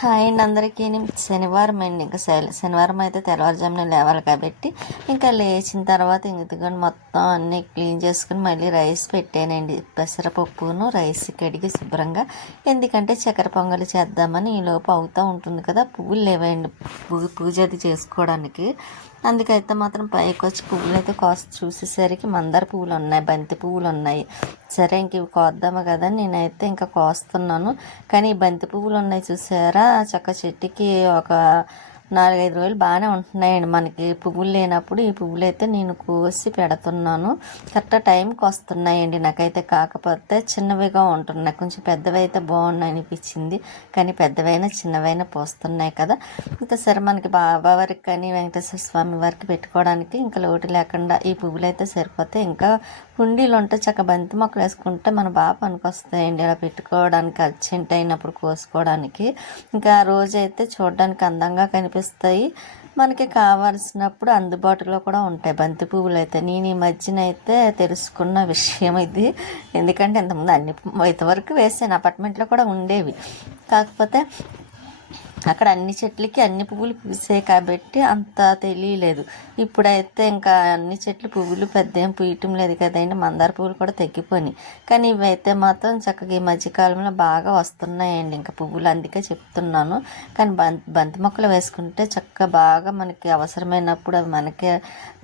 Hi అండి అందరికీ. శనివారం అండి. ఇంకా శనివారం అయితే తెల్లవారుజామున లేవాలి కాబట్టి ఇంకా లేచిన తర్వాత ఇదిగోండి మొత్తం అన్నీ క్లీన్ చేసుకుని మళ్ళీ రైస్ పెట్టానండి. పెసరపప్పును రైస్ కడిగి శుభ్రంగా, ఎందుకంటే చక్కెర పొంగలి చేద్దామని ఈలోపు అవుతూ ఉంటుంది కదా. పువ్వులు లేవండి పూజ అది చేసుకోవడానికి. అందుకైతే మాత్రం పైకి వచ్చి పువ్వులు అయితే కాస్ట్ చూసేసరికి మందార పువ్వులు ఉన్నాయి, బంతి పువ్వులు ఉన్నాయి. సరే ఇంక ఇవి కోద్దాము కదా, నేనైతే ఇంకా కోస్తున్నాను. కానీ ఈ బంతి పువ్వులు ఉన్నాయి చూసారా, చక్క చెట్టుకి ఒక 4-5 రోజులు బాగానే ఉంటున్నాయండి. మనకి పువ్వులు లేనప్పుడు ఈ పువ్వులు అయితే నేను కోసి పెడుతున్నాను. కరెక్ట్ టైంకి వస్తున్నాయండి నాకైతే. కాకపోతే చిన్నవిగా ఉంటున్నాయి, కొంచెం పెద్దవి అయితే బాగున్నాయి అనిపించింది. కానీ పెద్దవైనా చిన్నవైనా పోస్తున్నాయి కదా. ఇంకా సరే మనకి బాబా వారికి కానీ వెంకటేశ్వర స్వామి వారికి పెట్టుకోవడానికి ఇంకా లోటు లేకుండా ఈ పువ్వులు అయితే సరిపోతాయి. ఇంకా కుండీలు ఉంటే చక్క బంతి మొక్కలు వేసుకుంటే మన బాగా పనికొస్తాయండి అలా పెట్టుకోవడానికి, అర్జెంట్ అయినప్పుడు కోసుకోవడానికి. ఇంకా ఆ రోజు అయితే చూడడానికి అందంగా కనిపిస్తాయి, మనకి కావాల్సినప్పుడు అందుబాటులో కూడా ఉంటాయి బంతి పువ్వులు అయితే. నేను ఈ మధ్యన అయితే తెలుసుకున్న విషయం ఇది. ఎందుకంటే ఇంతకుముందు ఇంతవరకు వేసాను, అపార్ట్మెంట్లో కూడా ఉండేవి. కాకపోతే అక్కడ అన్ని చెట్లకి అన్ని పువ్వులు పూసాయి కాబట్టి అంత తెలియలేదు. ఇప్పుడైతే ఇంకా అన్ని చెట్లు పువ్వులు పెద్ద ఏం పూయటం లేదు కదండి, మందార పువ్వులు కూడా తగ్గిపోయినాయి. కానీ ఇవైతే మాత్రం చక్కగా ఈ మధ్యకాలంలో బాగా వస్తున్నాయండి ఇంకా పువ్వులు, అందుకే చెప్తున్నాను. కానీ బంతి మొక్కలు వేసుకుంటే చక్కగా బాగా మనకి అవసరమైనప్పుడు అవి మనకే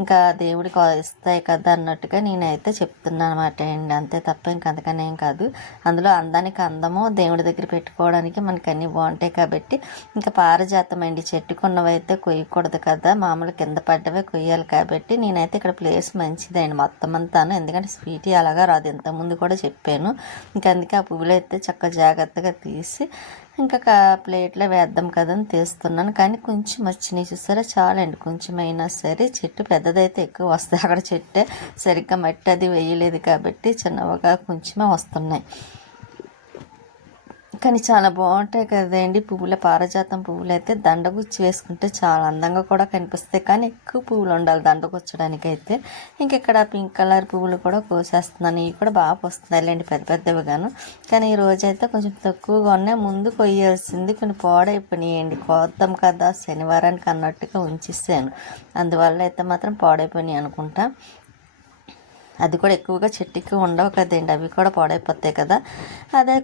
ఇంకా దేవుడికి ఇస్తాయి కదా అన్నట్టుగా నేనైతే చెప్తున్నాను అనమాట అండి. అంతే తప్ప ఇంక అంతకనే ఏం కాదు. అందులో అందానికి అందము, దేవుడి దగ్గర పెట్టుకోవడానికి మనకి అన్నీ బాగుంటాయి కాబట్టి. ఇంకా పారిజాతం అండి, చెట్టుకున్నవైతే కొయ్యకూడదు కదా, మామూలు కింద పడ్డవే కొయ్యాలి కాబట్టి. నేనైతే ఇక్కడ ప్లేస్ మంచిదండి మొత్తం అంతాను, ఎందుకంటే స్వీటీ అలాగా రాదు, ఇంతకుముందు కూడా చెప్పాను. ఇంకా అందుకే ఆ పువ్వులు అయితే చక్కగా జాగ్రత్తగా తీసి ఇంకా ప్లేట్లో వేద్దాం కదా అని తీస్తున్నాను. కానీ కొంచెం వచ్చినాయి చూసారా, చాలండి. కొంచెమైనా సరే, చెట్టు పెద్దదైతే ఎక్కువ వస్తాయి. అక్కడ చెట్టే సరిగ్గా మట్టి అది వేయలేదు కాబట్టి చిన్నగా కొంచెమే వస్తున్నాయి. కానీ చాలా బాగుంటాయి కదండి పువ్వుల. పారిజాతం పువ్వులు అయితే దండగుచ్చి వేసుకుంటే చాలా అందంగా కూడా కనిపిస్తాయి. కానీ ఎక్కువ పువ్వులు ఉండాలి దండగుచ్చడానికి అయితే. ఇంకెక్కడ పింక్ కలర్ పువ్వులు కూడా కోసేస్తున్నాను. ఇవి కూడా బాగా వస్తున్నాయిలేండి, పెద్ద పెద్దవిగాను. కానీ ఈ రోజు అయితే కొంచెం తక్కువగా ఉన్నాయి, ముందు కొయ్యాల్సింది కొన్ని పాడైపోయినాయండి. కోద్దాం కదా శనివారానికి అన్నట్టుగా ఉంచేసాను, అందువల్ల అయితే మాత్రం పాడైపోయినాయి అనుకుంటా. అది కూడా ఎక్కువగా చెట్టుకి ఉండవు కదండి, అవి కూడా పాడైపోతాయి కదా. అదే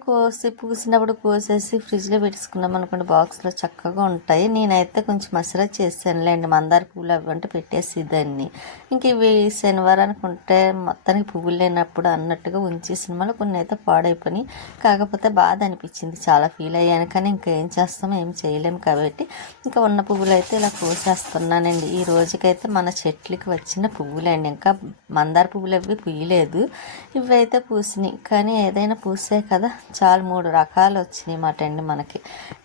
పూసినప్పుడు కోసేసి ఫ్రిడ్జ్లో పెట్టుకున్నాం అనుకోండి, బాక్స్లో చక్కగా ఉంటాయి. నేనైతే కొంచెం మసాలా చేశానులేండి, మందార పువ్వులు అవి అంటే పెట్టేసి దాన్ని. ఇంక ఇవి శనివారానికి ఉంటే మొత్తానికి పువ్వులు లేనప్పుడు అన్నట్టుగా ఉంచేసిన వల్ల కొన్ని అయితే పాడైపోయి. కాకపోతే బాధ అనిపించింది, చాలా ఫీల్ అయ్యాను. కానీ ఇంకేం చేస్తామో ఏం చేయలేము కాబట్టి ఇంకా ఉన్న పువ్వులు అయితే ఇలా కోసేస్తున్నానండి. ఈ రోజుకైతే మన చెట్లకి వచ్చిన పువ్వులండి. ఇంకా మందార పువ్వులు అవి పూయలేదు, ఇవైతే పూసినాయి. కానీ ఏదైనా పూసాయి కదా, చాలా 3 రకాలు వచ్చినాయి అన్నమాట అండి మనకి.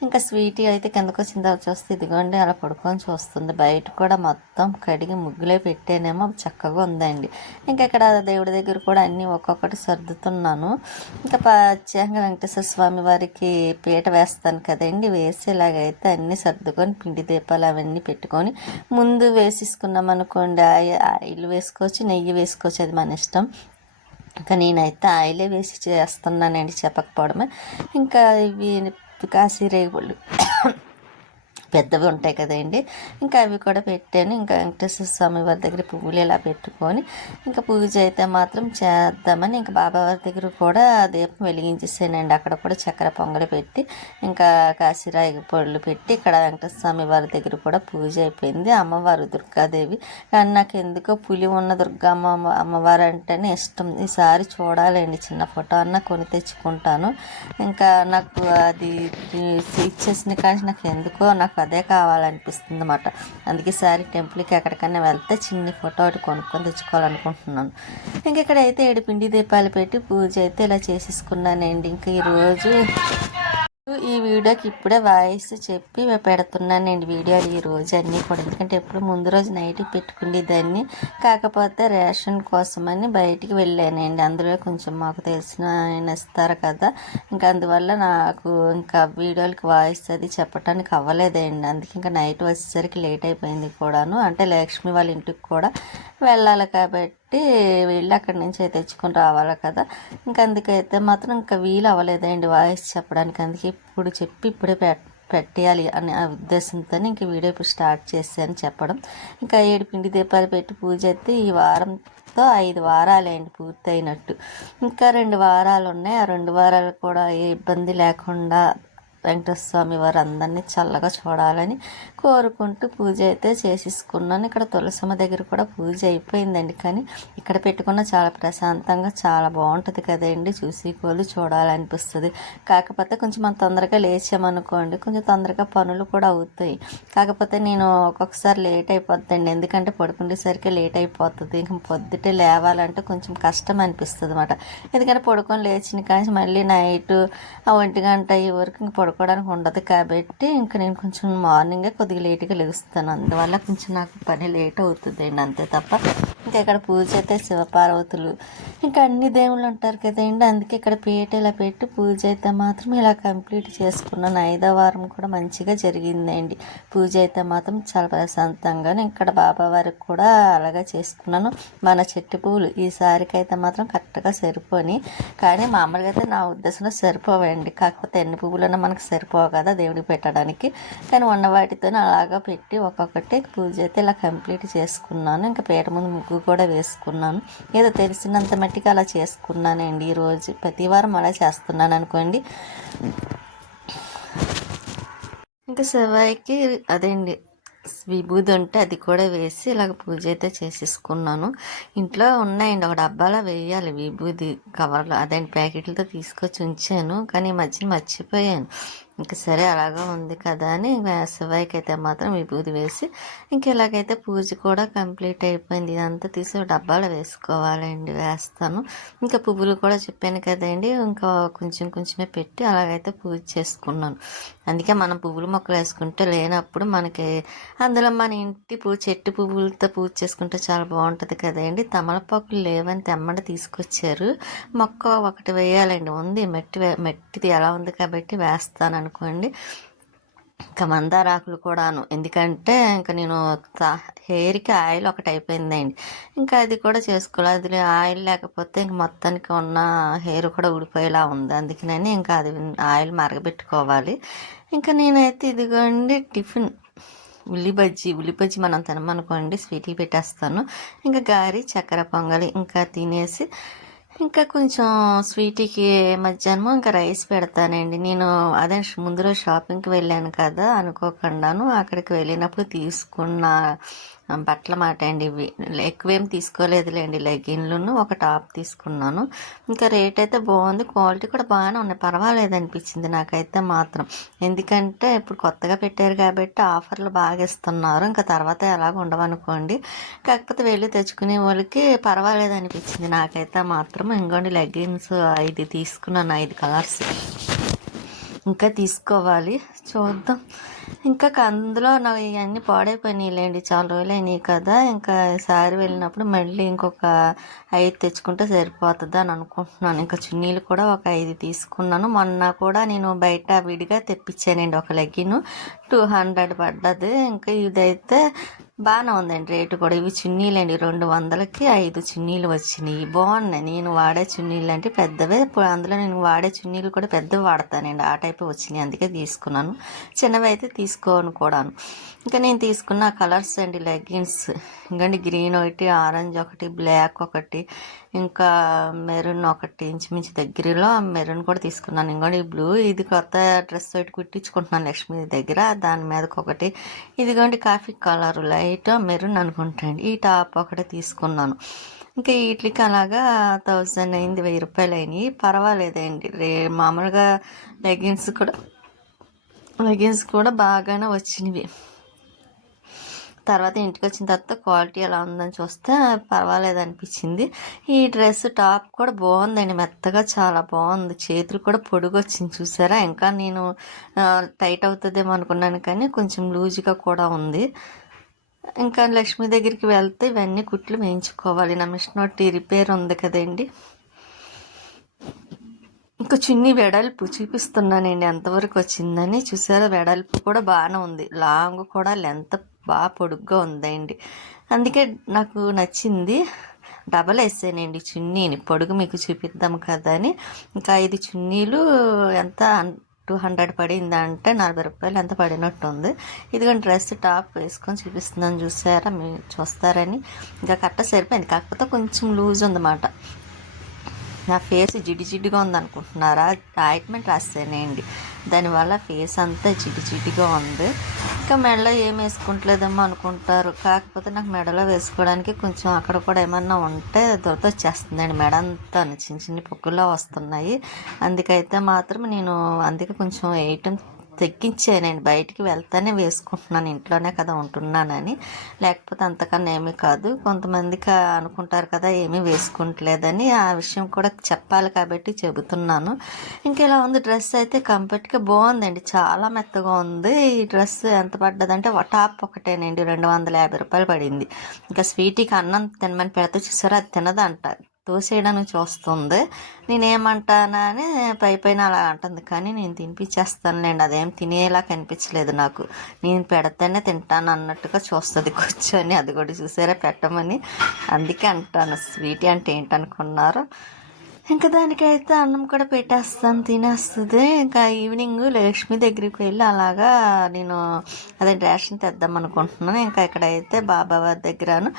ఇంకా స్వీటీ అయితే కిందకు వచ్చిన తర్వాత చూస్తే ఇదిగోండి అలా పడుకొని చూస్తుంది. బయట కూడా మొత్తం కడిగి ముగ్గులే పెట్టానేమో, చక్కగా ఉందండి. ఇంకా ఇక్కడ దేవుడి దగ్గర కూడా అన్నీ ఒక్కొక్కటి సర్దుతున్నాను. ఇంకా ప్రత్యేకంగా వెంకటేశ్వర స్వామి వారికి పీట వేస్తాను కదండి, వేసి ఇలాగైతే అన్నీ సర్దుకొని పిండి దీపాలు అవన్నీ పెట్టుకొని ముందు వేసేసుకున్నాం అనుకోండి, ఆయిల్ వేసుకోవచ్చు, నెయ్యి వేసుకోవచ్చు, అది మన ఇష్టం. ఇంకా నేనైతే ఆయిలే వేసి చేస్తున్నానండి, చెప్పకపోవడమే. ఇంకా ఇవి కాశీ రేగుపళ్ళు పెద్దవి ఉంటాయి కదండి, ఇంకా అవి కూడా పెట్టాను. ఇంకా వెంకటేశ్వర స్వామి వారి దగ్గర పువ్వులు ఇలా పెట్టుకొని ఇంకా పూజ అయితే మాత్రం చేద్దామని ఇంకా బాబావారి దగ్గర కూడా దీపం వెలిగించేసానండి. అక్కడ కూడా చక్కెర పొంగలి పెట్టి ఇంకా కాశీరాయి పళ్ళు పెట్టి ఇక్కడ వెంకటేశ్వర స్వామి వారి దగ్గర కూడా పూజ అయిపోయింది. అమ్మవారు దుర్గాదేవి, కానీ నాకు ఎందుకో పులి ఉన్న అమ్మవారు అంటేనే ఇష్టం. ఈసారి చూడాలండి, చిన్న ఫోటో అన్న కొని తెచ్చుకుంటాను. ఇంకా నాకు అది ఇచ్చేసిన కానీ నాకు ఎందుకో నాకు అదే కావాలనిపిస్తుంది అన్నమాట. అందుకే ఈసారి టెంపుల్కి ఎక్కడికైనా వెళ్తే చిన్ని ఫోటో ఒకటి కొనుక్కొని తెచ్చుకోవాలనుకుంటున్నాను. ఇంక ఇక్కడైతే 7 పిండి దీపాలు పెట్టి పూజ అయితే ఇలా చేసేసుకున్నానండి. ఇంకా ఈరోజు ఈ వీడియోకి ఇప్పుడే వాయిస్ చెప్పి పెడుతున్నానండి వీడియోలు ఈ రోజు అన్నీ కూడా. ఎందుకంటే ఎప్పుడు ముందు రోజు నైట్ పెట్టుకునేదాన్ని, కాకపోతే రేషన్ కోసమని బయటికి వెళ్ళానండి. అందులో కొంచెం మాకు తెలిసిన ఆయన ఇస్తారు కదా, ఇంకా అందువల్ల నాకు ఇంకా వీడియోలకి వాయిస్ అది చెప్పడానికి అవ్వలేదండి. అందుకే ఇంకా నైట్ వచ్చేసరికి లేట్ అయిపోయింది కూడాను. అంటే లక్ష్మి వాళ్ళ ఇంటికి కూడా వెళ్ళాలి కాబట్టి వెళ్ళి అక్కడి నుంచి తెచ్చుకొని రావాలి కదా. ఇంకా అందుకైతే మాత్రం ఇంకా వీలు అవ్వలేదండి వాయిస్ చెప్పడానికి. అందుకే ఇప్పుడు చెప్పి ఇప్పుడే పెట్టేయాలి అనే ఆ ఉద్దేశంతో ఇంక వీడియో ఇప్పుడు స్టార్ట్ చేశాను చెప్పడం. ఇంకా 7 పిండి దీపాలు పెట్టి పూజ అయితే ఈ వారంతో 5 వారాలైంది పూర్తయినట్టు. ఇంకా 2 వారాలు ఉన్నాయి. ఆ 2 వారాలు కూడా ఏ ఇబ్బంది లేకుండా వెంకటేశ్వర స్వామి వారు అందరినీ చల్లగా చూడాలని కోరుకుంటూ పూజ అయితే చేసేసుకున్నాను. ఇక్కడ తులసమ్మ దగ్గర కూడా పూజ అయిపోయిందండి. కానీ ఇక్కడ పెట్టుకున్న చాలా ప్రశాంతంగా చాలా బాగుంటుంది కదండి, చూసి కోళ్ళు చూడాలనిపిస్తుంది. కాకపోతే కొంచెం మనం తొందరగా లేచామనుకోండి కొంచెం తొందరగా పనులు కూడా అవుతాయి. కాకపోతే నేను ఒక్కొక్కసారి లేట్ అయిపోతుందండి, ఎందుకంటే పడుకునేసరికి లేట్ అయిపోతుంది. ఇంక పొద్దుటే లేవాలంటే కొంచెం కష్టం అనిపిస్తుంది అన్నమాట. ఎందుకంటే పడుకొని లేచిన కానీ మళ్ళీ నైట్ 1 గంట ఈ వరకు ఇంక పడుకోవడానికి ఉండదు. కాబట్టి ఇంకా నేను కొంచెం మార్నింగే కొద్దిగా లేట్గా లెగుస్తాను. అందువల్ల కొంచెం నాకు పని లేట్ అవుతుందండి, అంతే తప్ప. ఇంకా ఇక్కడ పూజ అయితే శివపార్వతులు ఇంకా అన్ని దేవుళ్ళు ఉంటారు కదండి, అందుకే ఇక్కడ పీట ఇలా పెట్టి పూజ అయితే మాత్రం ఇలా కంప్లీట్ చేసుకున్నాను. 5వ వారం కూడా మంచిగా జరిగిందండి. పూజ అయితే మాత్రం చాలా ప్రశాంతంగానే ఇక్కడ బాబావారికి కూడా అలాగే చేసుకున్నాను. మన చెట్టు పువ్వులు ఈసారికి అయితే మాత్రం కరెక్ట్గా సరిపోని, కానీ మామూలుగా అయితే నా ఉద్దేశంలో సరిపోవండి. కాకపోతే ఎన్ని పువ్వులన్నా మనకు సరిపోవు కదా దేవుడికి పెట్టడానికి. కానీ ఉన్న వాటితో అలాగా పెట్టి ఒక్కొక్కటి పూజ అయితే ఇలా కంప్లీట్ చేసుకున్నాను. ఇంకా పీట ముందు ముగ్గు కూడా వేసుకున్నాను. ఏదో తెలిసినంత మట్టికి అలా చేసుకున్నానండి. ఈరోజు ప్రతి వారం అలా చేస్తున్నాను అనుకోండి. ఇంకా శివాయికి అదేండి విభూది ఉంటే అది కూడా వేసి ఇలాగ పూజ అయితే చేసేసుకున్నాను. ఇంట్లో ఉన్నాయండి, ఒక డబ్బాలో వేయాలి విభూది కవర్లో, అదేంటి ప్యాకెట్లతో తీసుకొచ్చి ఉంచాను. కానీ ఈ మధ్యన మర్చిపోయాను. ఇంకా సరే అలాగా ఉంది కదా అని శివాయికి అయితే మాత్రం విభూది వేసి ఇంక ఇలాగైతే పూజ కూడా కంప్లీట్ అయిపోయింది. ఇదంతా తీసి డబ్బాలో వేసుకోవాలండి, వేస్తాను. ఇంకా పువ్వులు కూడా చెప్పాను కదండి, ఇంకా కొంచెం కొంచెమే పెట్టి అలాగైతే పూజ చేసుకున్నాను. అందుకే మనం పువ్వులు మొక్కలు వేసుకుంటే లేనప్పుడు మనకి అందులో మన ఇంటి చెట్టు పువ్వులతో పూజ చేసుకుంటే చాలా బాగుంటుంది కదండి. తమలపాకులు లేవని తెమ్మడి తీసుకొచ్చారు. మొక్క ఒకటి వేయాలండి, ఉంది మట్టిది ఎలా ఉంది కాబట్టి వేస్తాను అనుకోండి. ఇంకా మందారాకులు కూడాను, ఎందుకంటే ఇంకా నేను హెయిర్కి ఆయిల్ ఒకటి అయిపోయిందండి, ఇంకా అది కూడా చేసుకోవాలి. అది ఆయిల్ లేకపోతే ఇంక మొత్తానికి ఉన్న హెయిర్ కూడా ఊడిపోయేలా ఉంది. అందుకని ఇంకా అది ఆయిల్ మరగబెట్టుకోవాలి. ఇంకా నేనైతే ఇదిగోండి టిఫిన్ ఉల్లిబజ్జి మనం తినమనుకోండి స్వీట్కి పెట్టేస్తాను. ఇంకా గారి చక్కెర పొంగలి ఇంకా తినేసి ఇంకా కొంచెం స్వీట్కి మధ్యాహ్నం ఇంకా రైస్ పెడతానండి. నేను అదే ముందు రోజు షాపింగ్కి వెళ్ళాను కదా అనుకోకుండాను, అక్కడికి వెళ్ళినప్పుడు తీసుకున్న బట్టల మాట అండి. ఇవి ఎక్కువేం తీసుకోలేదులేండి, లెగిన్లను ఒక టాప్ తీసుకున్నాను. ఇంకా రేట్ అయితే బాగుంది, క్వాలిటీ కూడా బాగానే ఉన్నాయి, పర్వాలేదు అనిపించింది నాకైతే మాత్రం. ఎందుకంటే ఇప్పుడు కొత్తగా పెట్టారు కాబట్టి ఆఫర్లు బాగా ఇస్తున్నారు. ఇంకా తర్వాత ఎలాగ ఉండవనుకోండి. కాకపోతే వెళ్ళి తెచ్చుకునే వాళ్ళకి పర్వాలేదు అనిపించింది నాకైతే మాత్రం. ఇంకోండి లెగ్గిన్స్ 5 తీసుకున్నాను, 5 కలర్స్ ఇంకా తీసుకోవాలి, చూద్దాం. ఇంకా అందులో నాకు ఇవన్నీ పాడైపోయినాయిలేండి, చాలా రోజులు అయినాయి కదా. ఇంకా ఈసారి వెళ్ళినప్పుడు మళ్ళీ ఇంకొక 5 తెచ్చుకుంటే సరిపోతుంది అని అనుకుంటున్నాను. ఇంకా చున్నీలు కూడా ఒక 5 తీసుకున్నాను. మొన్న కూడా నేను బయట విడిగా తెప్పించానండి, ఒక లెగ్గిన్ 200 పడ్డది. ఇంకా ఇదైతే బాగానే ఉందండి రేటు కూడా. ఇవి చున్నీలండి, 200కి 5 చున్నీలు వచ్చినాయి, బాగున్నాయి. నేను వాడే చున్నీలు అంటే పెద్దవే, అందులో నేను వాడే చున్నీలు కూడా పెద్దవి వాడతానండి, ఆ టైపు వచ్చినాయి, అందుకే తీసుకున్నాను. చిన్నవి అయితే తీసుకోను కూడాను. ఇంకా నేను తీసుకున్న కలర్స్ అండి లెగ్గిన్స్, ఇంకండి గ్రీన్ ఒకటి, ఆరెంజ్ ఒకటి, బ్లాక్ ఒకటి, ఇంకా మెరూన్ ఒకటి, ఇంచుమించు దగ్గరలో మెరూన్ కూడా తీసుకున్నాను. ఇంకోటి బ్లూ, ఇది కొత్త డ్రెస్ ఒకటి కుట్టించుకుంటున్నాను లక్ష్మి దగ్గర, దాని మీదకి ఒకటి. ఇదిగోండి కాఫీ కలర్ లైట్ మెరూన్ అనుకుంటాండి, ఈ టాప్ ఒకటి తీసుకున్నాను. ఇంకా వీటికి అలాగా 1000 అయింది, 1000 రూపాయలు అయినాయి, పర్వాలేదండి. మామూలుగా లెగిన్స్ కూడా బాగానే వచ్చినవి. తర్వాత ఇంటికి వచ్చిన తర్వాత క్వాలిటీ ఎలా ఉందని చూస్తే పర్వాలేదు అనిపించింది. ఈ డ్రెస్ టాప్ కూడా బాగుందండి, మెత్తగా చాలా బాగుంది, చేతులు కూడా పొడుగు వచ్చింది చూసారా. ఇంకా నేను టైట్ అవుతుందేమో అనుకున్నాను, కానీ కొంచెం లూజ్గా కూడా ఉంది. ఇంకా లక్ష్మి దగ్గరికి వెళ్తే ఇవన్నీ కుట్లు వేయించుకోవాలి, నా మిషన్ ఒకటి రిపేర్ ఉంది కదండి. ఇంకా చున్నీ వెడల్పు చూపిస్తున్నానండి ఎంతవరకు వచ్చిందని, చూసారా వెడల్పు కూడా బాగానే ఉంది, లాంగ్ కూడా లెంత్ బాగా పొడుగ్గా ఉందండి. అందుకే నాకు నచ్చింది. డబల్ వేసానండి చున్నీని, పొడుగు మీకు చూపిద్దాం కదా అని. ఇంకా 5 చున్నీలు ఎంత 200 పడింది అంటే 40 రూపాయలు ఎంత పడినట్టు ఉంది. ఇదిగో డ్రెస్ టాప్ వేసుకొని చూపిస్తున్నాను, చూసారా? మీరు చూస్తారని. ఇంకా కరెక్ట్ సరిపోయింది, కాకపోతే కొంచెం లూజ్ ఉందన్నమాట. నా ఫేస్ జిడ్డుగా ఉందనుకుంటున్నారా? ఆయింట్మెంట్ రాసానండి, దానివల్ల ఫేస్ అంతా జిడ్డుగా ఉంది. ఇంకా మెడలో ఏం వేసుకుంటలేదేమో అనుకుంటారు, కాకపోతే నాకు మెడలో వేసుకోవడానికి కొంచెం అక్కడ కూడా ఏమన్నా ఉంటే దొరకొచ్చేస్తుందండి. మెడ అంతా చిన్న పొక్కుల్లో వస్తున్నాయి. అందుకైతే మాత్రం నేను అందుకే కొంచెం వేయటం తగ్గించానండి. బయటికి వెళ్తానే వేసుకుంటున్నాను, ఇంట్లోనే కదా ఉంటున్నానని. లేకపోతే అంతకన్నా ఏమీ కాదు. కొంతమందికి అనుకుంటారు కదా ఏమీ వేసుకుంటలేదని, ఆ విషయం కూడా చెప్పాలి కాబట్టి చెబుతున్నాను. ఇంకెలా ఉంది డ్రెస్ అయితే కంఫర్ట్గా బాగుందండి, చాలా మెత్తగా ఉంది. ఈ డ్రెస్ ఎంత పడ్డదంటే టాప్ ఒకటేనండి 250 రూపాయలు పడింది. ఇంకా స్వీటీకి అన్నం తినమని పెడితే చూసారా, అది తినదంట, తోసేయడానికి చూస్తుంది. నేనేమంటానా అని పైన అలా అంటుంది, కానీ నేను తినిపించేస్తానులేండి, అదేం తినేలా కనిపించలేదు నాకు. నేను పెడితేనే తింటాను అన్నట్టుగా చూస్తుంది కూర్చొని. అది కూడా చూసారా పెట్టమని. అందుకే అంటాను, స్వీటీ అంటే ఏంటనుకున్నారు. ఇంకా దానికైతే అన్నం కూడా పెట్టేస్తాను, తినేస్తుంది. ఇంకా ఈవినింగ్ లక్ష్మి దగ్గరికి వెళ్ళి అలాగా నేను అదే రేషన్ తెద్దాం అనుకుంటున్నాను. ఇంకా ఇక్కడైతే బాబావారి దగ్గరను,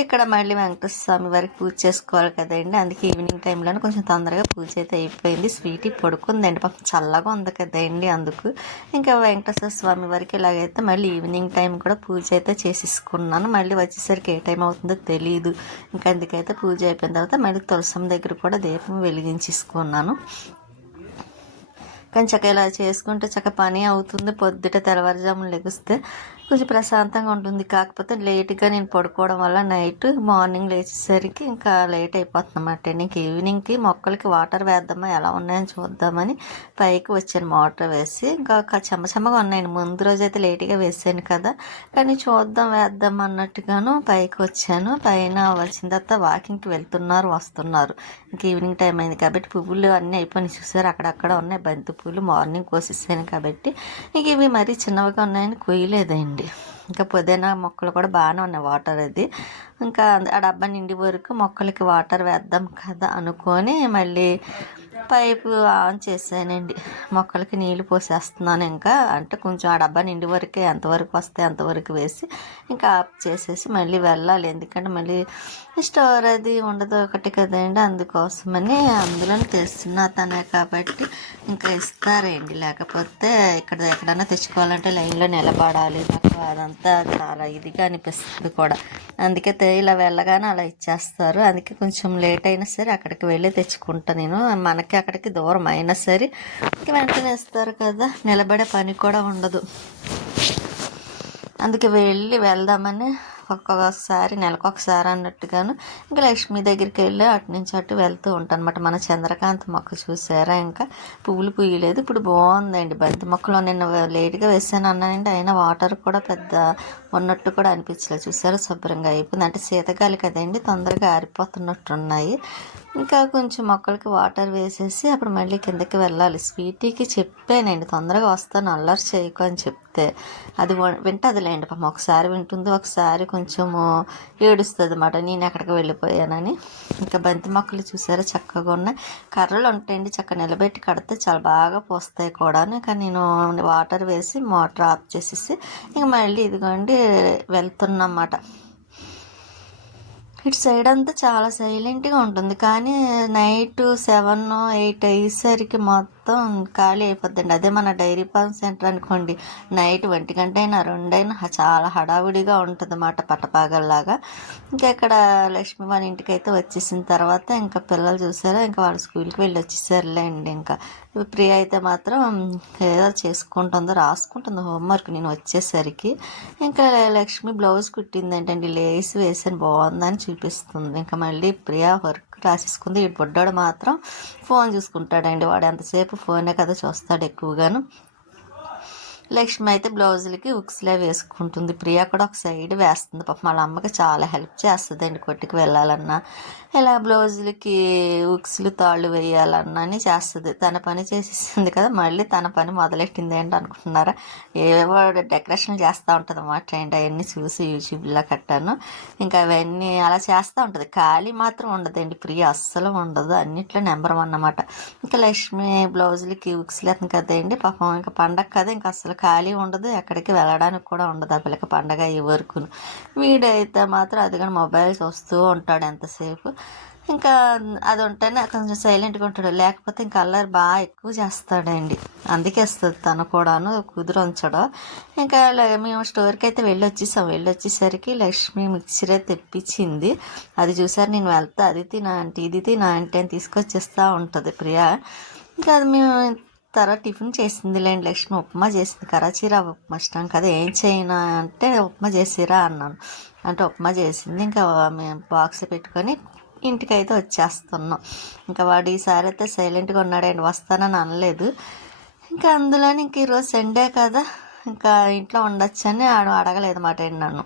ఇక్కడ మళ్ళీ వెంకటేశ్వర స్వామి వారికి పూజ చేసుకోవాలి కదండి. అందుకే ఈవినింగ్ టైంలోనే కొంచెం తొందరగా పూజ అయితే అయిపోయింది. స్వీటీ పడుకుందండి, పాపం చల్లగా ఉంది కదండి అందుకు. ఇంకా వెంకటేశ్వర స్వామి వారికి ఇలాగైతే మళ్ళీ ఈవినింగ్ టైం కూడా పూజ అయితే చేసేసుకున్నాను. మళ్ళీ వచ్చేసరికి ఏ టైం అవుతుందో తెలియదు. ఇంకా అందుకైతే పూజ అయిపోయిన తర్వాత మళ్ళీ తులసం దగ్గర కూడా దీపం వెలిగించేసుకున్నాను. కానీ చక్క ఇలా చేసుకుంటే చక్క పని అవుతుంది. పొద్దుట తెల్లవారుజామున లెగిస్తే కొంచెం ప్రశాంతంగా ఉంటుంది. కాకపోతే లేట్గా నేను పడుకోవడం వల్ల నైట్ మార్నింగ్ లేచేసరికి ఇంకా లేట్ అయిపోతుంది అన్నమాట. ఇంక ఈవినింగ్కి మొక్కలకి వాటర్ వేద్దామా, ఎలా ఉన్నాయని చూద్దామని పైకి వచ్చాను మోటార్ వేసి. ఇంకా చెమ్మగా ఉన్నాయండి, ముందు రోజు అయితే లేట్గా వేసాను కదా, కానీ చూద్దాం వేద్దాం అన్నట్టుగాను పైకి వచ్చాను. పైన వచ్చిన తర్వాత వాకింగ్కి వెళ్తున్నారు, వస్తున్నారు. ఇంక ఈవినింగ్ టైం అయింది కాబట్టి పువ్వులు అన్నీ అయిపోయి చూసారు, అక్కడక్కడ ఉన్నాయి బంతి పూలు. మార్నింగ్ కోసేసాను కాబట్టి ఇంక ఇవి మరీ చిన్నవిగా ఉన్నాయని కొయ్యలేదండి. ఇంకా పుదీనా మొక్కలు కూడా బాగానే ఉన్నాయి, వాటర్ అది. ఇంకా ఆ డబ్బా నిండి వరకు మొక్కలకి వాటర్ వేద్దాం కదా అనుకొని మళ్ళీ పైపు ఆన్ చేసానండి. మొక్కలకి నీళ్ళు పోసేస్తున్నాను. ఇంకా అంటే కొంచెం ఆ డబ్బా నిండి వరకే, ఎంతవరకు వస్తే అంతవరకు వేసి ఇంకా ఆఫ్ చేసేసి మళ్ళీ వెళ్ళాలి. ఎందుకంటే మళ్ళీ స్టోర్ అది ఉండదు ఒకటి కదండి, అందుకోసమని. అందులోనే తెస్తున్నా తనే కాబట్టి ఇంకా ఇస్తారండి. లేకపోతే ఇక్కడ ఎక్కడైనా తెచ్చుకోవాలంటే లైన్లో నిలబడాలి, నాకు అదంతా చాలా ఇదిగా అనిపిస్తుంది కూడా. అందుకే ఇలా వెళ్ళగానే అలా ఇచ్చేస్తారు. అందుకే కొంచెం లేట్ అయినా సరే అక్కడికి వెళ్ళి తెచ్చుకుంటా నేను. మనకి అక్కడికి దూరం అయినా సరే వెంటనే ఇస్తారు కదా, నిలబడే పని కూడా ఉండదు. అందుకే వెళ్దామని ఒక్కొక్కసారి నెలకొకసారి అన్నట్టుగాను ఇంకా లక్ష్మి దగ్గరికి వెళ్ళి అటు నుంచి అటు వెళ్తూ ఉంటాను అనమాట. మన చంద్రకాంత్ మొక్క చూసారా, ఇంకా పువ్వులు పూయలేదు, ఇప్పుడు బాగుందండి. బంతి మొక్కలో నిన్న లేట్గా వేసాను అన్నానండి, అయినా వాటర్ కూడా పెద్ద ఉన్నట్టు కూడా అనిపించలేదు. చూసారా శుభ్రంగా అయిపోయింది. అంటే శీతగాలి కదండి, తొందరగా ఆరిపోతున్నట్టున్నాయి. ఇంకా కొంచెం మొక్కలకి వాటర్ వేసేసి అప్పుడు మళ్ళీ కిందకి వెళ్ళాలి. స్వీటీకి చెప్పానండి తొందరగా వస్తాను, అల్లరి చేయకు అని చెప్తే అది వింటదిలేండి పాపం. ఒకసారి వింటుంది, ఒకసారి కొంచెము ఏడుస్తుంది అన్నమాట, నేను ఎక్కడికి వెళ్ళిపోయానని. ఇంకా బంతి మొక్కలు చూసారా చక్కగా ఉన్నాయి. కర్రలు ఉంటాయండి, చక్కగా నిలబెట్టి కడితే చాలా బాగా పోస్తాయి కూడా. కానీ నేను వాటర్ వేసి మోటార్ ఆఫ్ చేసేసి ఇంకా మళ్ళీ ఇదిగోండి వెళ్తున్నమాట. ఇటు సైడ్ అంతా చాలా సైలెంట్గా ఉంటుంది, కానీ నైట్ 7, 8 అయ్యేసరికి మొత్తం ఖాళీ అయిపోద్దండి. అదే మన డైరీ ఫార్మ్ సెంటర్ అనుకోండి, నైట్ 1 గంట అయినా 2 అయినా చాలా హడావుడిగా ఉంటుంది అన్నమాట, పట్టపాగల్లాగా. ఇంకా ఇక్కడ లక్ష్మి వాళ్ళ ఇంటికి అయితే వచ్చేసిన తర్వాత ఇంకా పిల్లలు చూసారా, ఇంకా వాళ్ళు స్కూల్కి వెళ్ళి వచ్చేసారులేండి. ఇంకా ప్రియ అయితే మాత్రం ఏదో చేసుకుంటుందో రాసుకుంటుందో హోంవర్క్ నేను వచ్చేసరికి. ఇంకా లక్ష్మి బ్లౌజ్ కుట్టిందంటండి, లేసి వేసాను బాగుందని చూపిస్తుంది. ఇంకా మళ్ళీ ప్రియా వర్క్ రాసేసుకుంది. ఈ బుడ్డోడు మాత్రం ఫోన్ చూసుకుంటాడండి, వాడు ఎంతసేపు ఫోనే కదా చూస్తాడు ఎక్కువగాను. లక్ష్మి అయితే బ్లౌజులకి ఉక్స్లే వేసుకుంటుంది. ప్రియా కూడా ఒక సైడ్ వేస్తుంది. పాపం వాళ్ళ అమ్మకి చాలా హెల్ప్ చేస్తుందండి. కొట్టుకు వెళ్ళాలన్నా ఇలా బ్లౌజులకి ఉక్స్లు తాళ్ళు వేయాలన్నా అని చేస్తుంది. తన పని చేసేసింది కదా, మళ్ళీ తన పని మొదలెట్టింది ఏంటి అనుకుంటున్నారా? ఏవో డెకరేషన్ చేస్తూ ఉంటుంది అన్నమాట అండి. అవన్నీ చూసి యూట్యూబ్లో కట్టాను. ఇంకా అవన్నీ అలా చేస్తూ ఉంటుంది. ఖాళీ మాత్రం ఉండదండి ప్రియ, అస్సలు ఉండదు. అన్నిట్లో నెంబర్ 1 అన్నమాట. ఇంకా లక్ష్మి బ్లౌజులకి ఉక్స్లు వేస్తుంది కదండి. పాపం ఇంకా పండగ కదా, ఇంకా అసలు ఖాళీ ఉండదు, ఎక్కడికి వెళ్ళడానికి కూడా ఉండదు ఆ పిల్లకి పండగ ఈ వరకు. వీడైతే మాత్రం అది కానీ మొబైల్ చూస్తూ ఉంటాడు ఎంతసేపు. ఇంకా అది ఉంటేనే కొంచెం సైలెంట్గా ఉంటాడు, లేకపోతే ఇంకా అల్లరి బాగా ఎక్కువ చేస్తాడండి. అందుకే వస్తుంది తను కూడాను, కుదురు ఉంచడం. ఇంకా మేము స్టోర్కి అయితే వెళ్ళొచ్చేసరికి లక్ష్మి మిక్చర్ అయితే తెప్పించింది. అది చూసారు, నేను వెళ్తా అది తినా అంటే ఇది తినా అంటే తీసుకొచ్చేస్తూ ఉంటుంది ప్రియా. ఇంకా అది మేము తర్వాత టిఫిన్ చేసింది లేండి లక్ష్మి, ఉప్మా చేసింది. కరాచీ రవ్వ ఉప్మా ఇష్టం కదా, ఏం చేయనా అంటే ఉప్మా చేసిరా అన్నాను. అంటే ఉప్మా చేసింది. ఇంకా మేము బాక్స్ పెట్టుకొని ఇంటికైతే వచ్చేస్తున్నాం. ఇంకా వాడు ఈసారి అయితే సైలెంట్గా ఉన్నాడండి, వస్తానని అనలేదు. ఇంకా అందులోని ఇంక ఈరోజు సండే కదా, ఇంకా ఇంట్లో ఉండొచ్చని అడగలేదు మాట అండి నన్ను.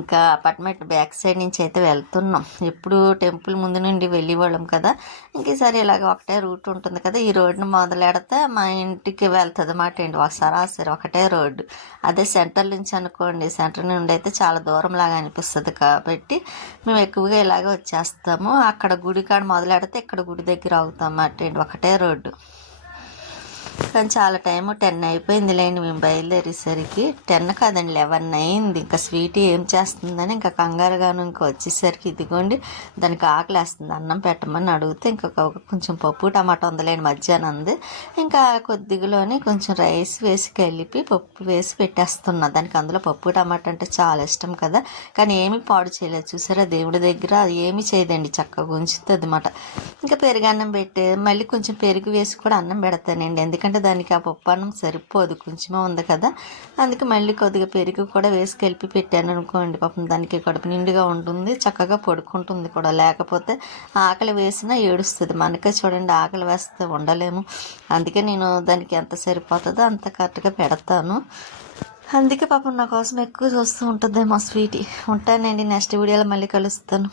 ఇంకా అపార్ట్మెంట్ బ్యాక్ సైడ్ నుంచి అయితే వెళ్తున్నాం. ఎప్పుడు టెంపుల్ ముందు నుండి వెళ్ళేవాళ్ళం కదా, ఇంక ఈసారి ఇలాగ ఒకటే రూట్ ఉంటుంది కదా, ఈ రోడ్డును మొదలెడితే మా ఇంటికి వెళ్తుంది మాట అండి. సరాసరి ఒకటే రోడ్డు. అదే సెంటర్ నుంచి అనుకోండి, సెంటర్ నుండి అయితే చాలా దూరం లాగా అనిపిస్తుంది. కాబట్టి మేము ఎక్కువగా ఇలాగే వచ్చేస్తాము. అక్కడ గుడి కాడ మొదలెడితే ఇక్కడ గుడి దగ్గర అవుతాం మాట అండి, ఒకటే రోడ్డు. కానీ చాలా టైం 10 అయిపోయింది లేండి మేము బయలుదేరేసరికి. 10 కాదండి 11 అయింది. ఇంకా స్వీట్ ఏం చేస్తుందని ఇంకా కంగారుగాను ఇంకా వచ్చేసరికి ఇదిగోండి దానికి ఆకలేస్తుంది, అన్నం పెట్టమని అడిగితే ఇంకా కొంచెం పప్పు టమాటా ఉందిలేండి మధ్యాహ్నంది. ఇంకా కొద్దిగలోని కొంచెం రైస్ వేసి కలిపి పప్పు వేసి పెట్టేస్తున్నా దానికి. అందులో పప్పు టమాటా అంటే చాలా ఇష్టం కదా, కానీ ఏమీ పాడు చేయలేదు. చూసారా దేవుడి దగ్గర అది ఏమీ చేయదండి, చక్కగా ఉంచుతుంది అన్నమాట. ఇంకా పెరుగు అన్నం పెట్టి మళ్ళీ కొంచెం పెరుగు వేసి కూడా అన్నం పెడతానండి, ఎందుకంటే దానికి ఆ పప్పు అన్నం సరిపోదు, కొంచెమే ఉంది కదా. అందుకే మళ్ళీ కొద్దిగా పెరుగు కూడా వేసి కలిపి పెట్టాను అనుకోండి, పాపం దానికి కడుపు నిండుగా ఉంటుంది, చక్కగా పడుకుంటుంది కూడా. లేకపోతే ఆకలి వేసినా ఏడుస్తుంది. మనకే చూడండి ఆకలి వేస్తే ఉండలేము. అందుకే నేను దానికి ఎంత సరిపోతుందో అంత కరెక్ట్గా పెడతాను. అందుకే పాపం నా కోసం ఎక్కువ చూస్తూ ఉంటుందేమో స్వీటీ. ఉంటానండి, నెక్స్ట్ వీడియోలో మళ్ళీ కలుస్తాను.